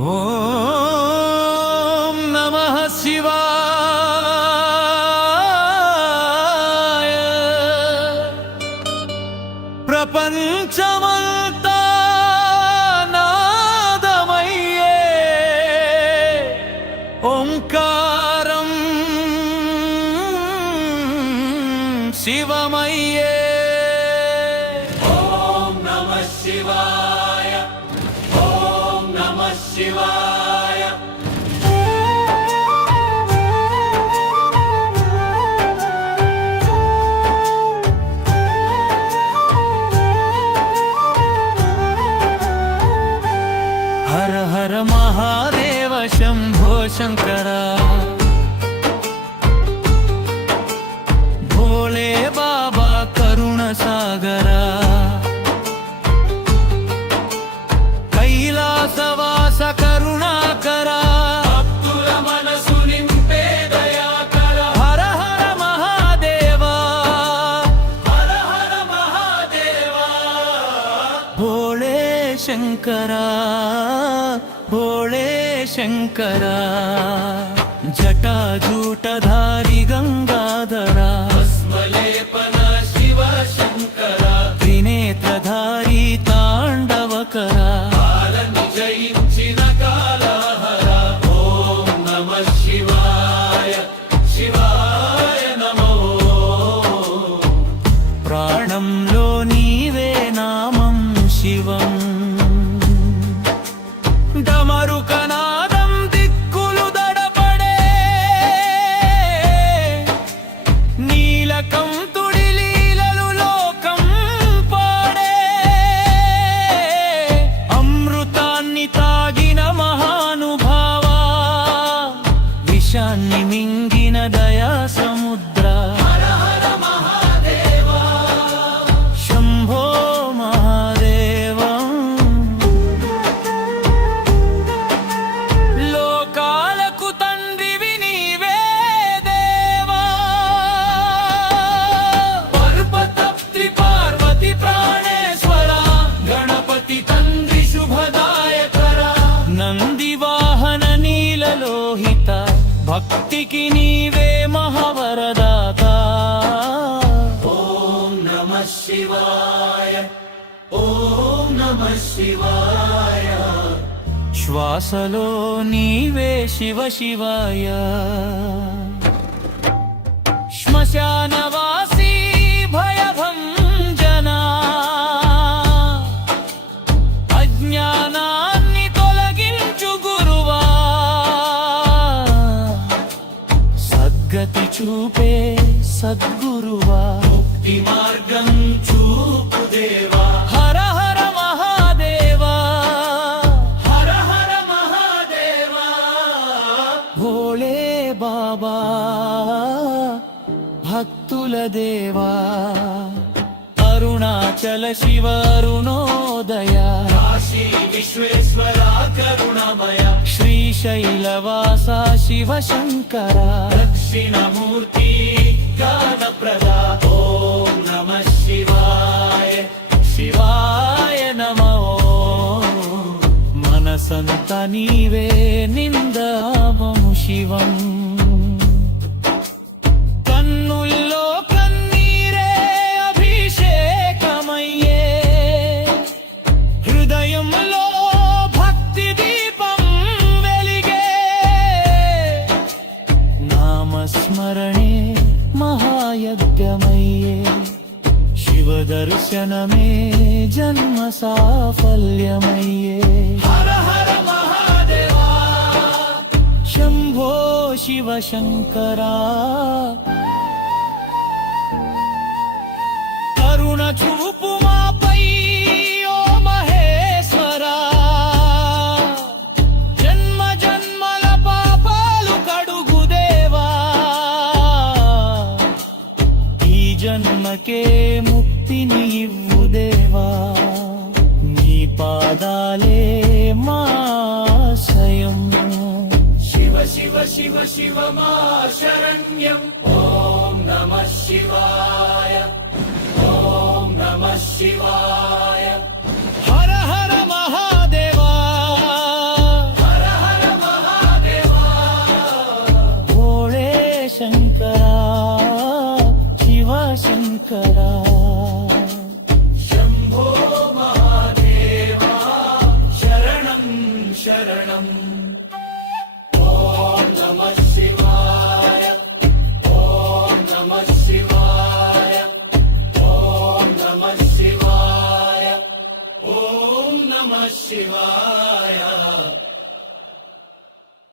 ఓం నమః శివాయ. ప్రపంచమంతా నాదమయ్యే ఓంకారం శివమయ్యే. ఓం నమః శివాయ. ఓం నమః శివాయ. హర హర మహాదేవ శంభో శంకర. భోలే బాబా కరుణ సాగర. కైలాసవాస కరుణాకర. భక్తుల మనసు నింపే దయాకర. హర హర మహాదేవా. హర హర మహాదేవా. భోళే శంకర. భోళే శంకర. జటాజూటధారి గంగాధర. భస్మలేపన శివ శంకర. త్రినేత్రధారి తాండవకర. కాలను జయించిన కాలహర. ఓం నమః శివాయ. శివాయ నమో. ప్రాణంలో నీవే నామం శివం. డమరుకనాదం దిక్కులు దడపడే. నీలకంఠుడి లీలలు లోకం పాడే. అమృతాన్ని తాగిన మహానుభావా. విషాన్ని మింగిన దయా సముద్ర. హర హర మహాదేవా. శంభో మహాదేవం. లోకాలకు తండ్రివి నీవే దేవా. పర్వతప్తి పార్వతి ప్రాణేశ్వర. గణపతి తండ్రి శుభదాయకర. నంది వాహన నీలలోహిత. భక్తికి నీవే మహావరదాత. ఓం నమః శివాయ. ఓం నమః శివాయ. శ్వాసలో నీవే శివ శివాయ. శ్మశానవాసి భయభంజన. అజ్ఞానాన్ని తొలగించు గురువా. సద్గతి చూపే సద్గురువా. ముక్తి మార్గం చూపు దేవా. హర హర మహాదేవా. హర హర మహాదేవా. భోళే బాబా భక్తుల దేవా. అరుణాచల శివ అరుణోదయ. కాశీ విశ్వేశ్వర కరుణమయ. శ్రీశైలవాస శివ శంకర. దక్షిణమూర్తి జ్ఞానప్రద. ఓం నమః శివాయ. శివాయ నమో. మనసంత నీవే నిందామము శివం. కన్నుల్లో కన్నీరే అభిషేకమయ్యే. హృదయంలో భక్తి దీపం వెలిగే. నామస్మరణే మహాయజ్ఞమయ్యే. శివ దర్శనమే జన్మ సాఫల్యమయ్యే. హర హర మహాదేవా. శంభో శివ శంకర. కరుణ చూపు మాపై ఓ మహేశ్వరా. జన్మ జన్మల పాపాలు కడుగు దేవా. ఈ జన్మకే ముక్తిని ఇవ్వు దేవా. నీ పాదాలే మాశయం. శివ శివ శివ శివ మా శరణ్యం. ఓం నమః శివాయ. ఓం నమః శివాయ. హర హర మహాదేవా. హర శంకరా శంభో మహాదేవా శరణం శరణం ఓం నమః శివాయ ఓం నమః శివాయ ఓం నమః శివాయ ఓం నమః శివాయ